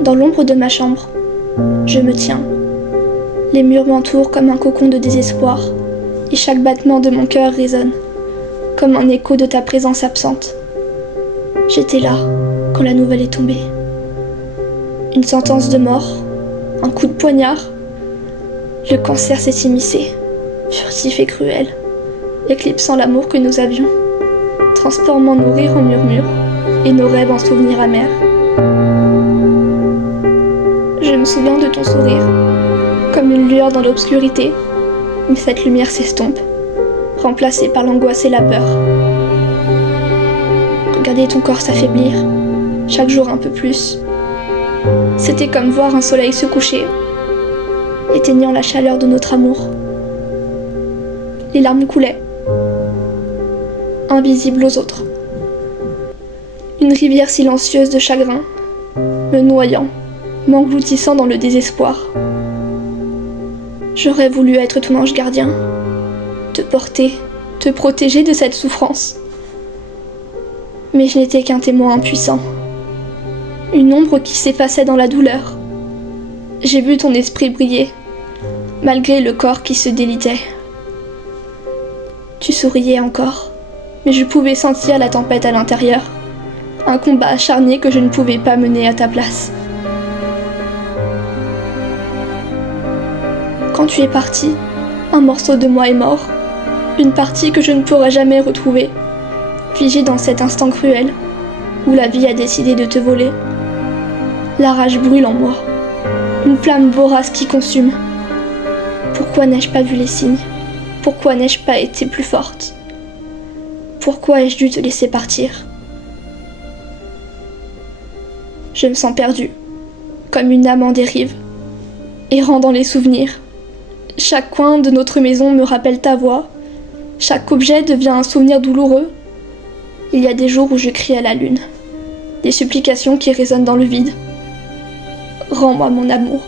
Dans l'ombre de ma chambre, je me tiens. Les murs m'entourent comme un cocon de désespoir, et chaque battement de mon cœur résonne, comme un écho de ta présence absente. J'étais là, quand la nouvelle est tombée. Une sentence de mort, un coup de poignard. Le cancer s'est immiscé, furtif et cruel, éclipsant l'amour que nous avions, transformant nos rires en murmures et nos rêves en souvenirs amers. Je me souviens de ton sourire, comme une lueur dans l'obscurité, mais cette lumière s'estompe, remplacée par l'angoisse et la peur. Regarder ton corps s'affaiblir, chaque jour un peu plus. C'était comme voir un soleil se coucher, éteignant la chaleur de notre amour. Les larmes coulaient, invisibles aux autres. Une rivière silencieuse de chagrin, me noyant, m'engloutissant dans le désespoir. J'aurais voulu être ton ange gardien, te porter, te protéger de cette souffrance. Mais je n'étais qu'un témoin impuissant, une ombre qui s'effaçait dans la douleur. J'ai vu ton esprit briller, malgré le corps qui se délitait. Tu souriais encore, mais je pouvais sentir la tempête à l'intérieur, un combat acharné que je ne pouvais pas mener à ta place. Quand tu es parti, un morceau de moi est mort, une partie que je ne pourrai jamais retrouver, figée dans cet instant cruel où la vie a décidé de te voler. La rage brûle en moi, une flamme vorace qui consume. Pourquoi n'ai-je pas vu les signes? Pourquoi n'ai-je pas été plus forte? Pourquoi ai-je dû te laisser partir? Je me sens perdue, comme une âme en dérive, errant dans les souvenirs. Chaque coin de notre maison me rappelle ta voix. Chaque objet devient un souvenir douloureux. Il y a des jours où je crie à la lune, des supplications qui résonnent dans le vide. Rends-moi mon amour.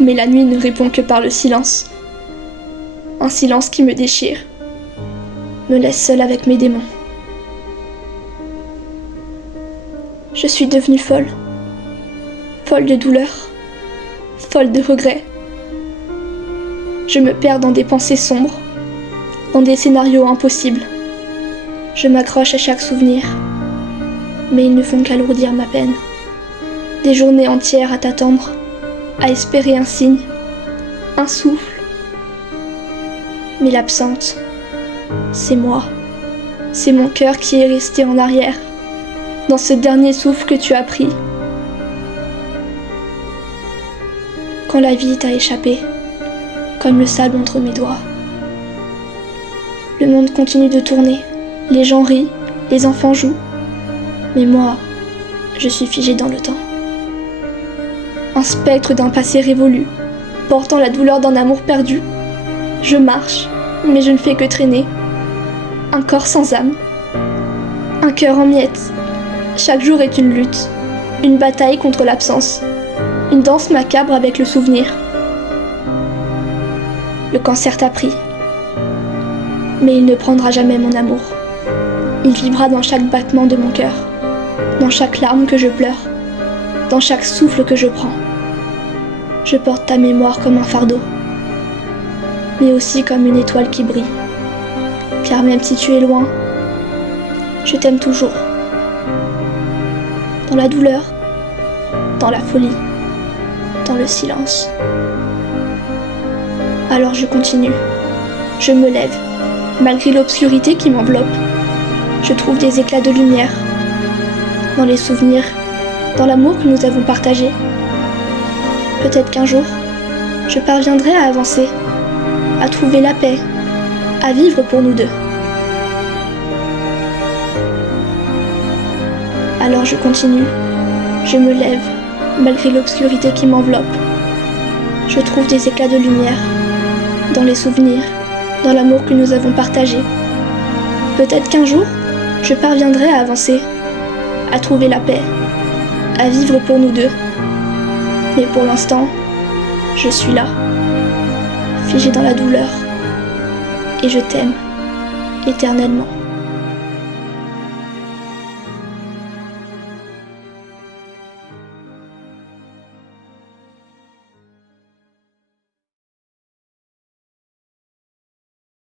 Mais la nuit ne répond que par le silence. Un silence qui me déchire, me laisse seule avec mes démons. Je suis devenue folle. Folle de douleur, folle de regrets. Je me perds dans des pensées sombres, dans des scénarios impossibles. Je m'accroche à chaque souvenir, mais ils ne font qu'alourdir ma peine. Des journées entières à t'attendre, à espérer un signe, un souffle. Mais l'absente, c'est moi. C'est mon cœur qui est resté en arrière, dans ce dernier souffle que tu as pris. Quand la vie t'a échappé, comme le sable entre mes doigts. Le monde continue de tourner, les gens rient, les enfants jouent, mais moi, je suis figée dans le temps. Un spectre d'un passé révolu, portant la douleur d'un amour perdu. Je marche, mais je ne fais que traîner. Un corps sans âme, un cœur en miettes. Chaque jour est une lutte, une bataille contre l'absence. Une danse macabre avec le souvenir. Le cancer t'a pris, mais il ne prendra jamais mon amour. Il vivra dans chaque battement de mon cœur, dans chaque larme que je pleure, dans chaque souffle que je prends. Je porte ta mémoire comme un fardeau, mais aussi comme une étoile qui brille. Car même si tu es loin, je t'aime toujours. Dans la douleur, dans la folie, dans le silence. Alors je continue. Je me lève, malgré l'obscurité qui m'enveloppe. Je trouve des éclats de lumière, dans les souvenirs, dans l'amour que nous avons partagé. Peut-être qu'un jour, je parviendrai à avancer, à trouver la paix, à vivre pour nous deux. Alors je continue. Je me lève, malgré l'obscurité qui m'enveloppe. Je trouve des éclats de lumière, dans les souvenirs, dans l'amour que nous avons partagé. Peut-être qu'un jour, je parviendrai à avancer, à trouver la paix, à vivre pour nous deux. Mais pour l'instant, je suis là, figée dans la douleur, et je t'aime éternellement.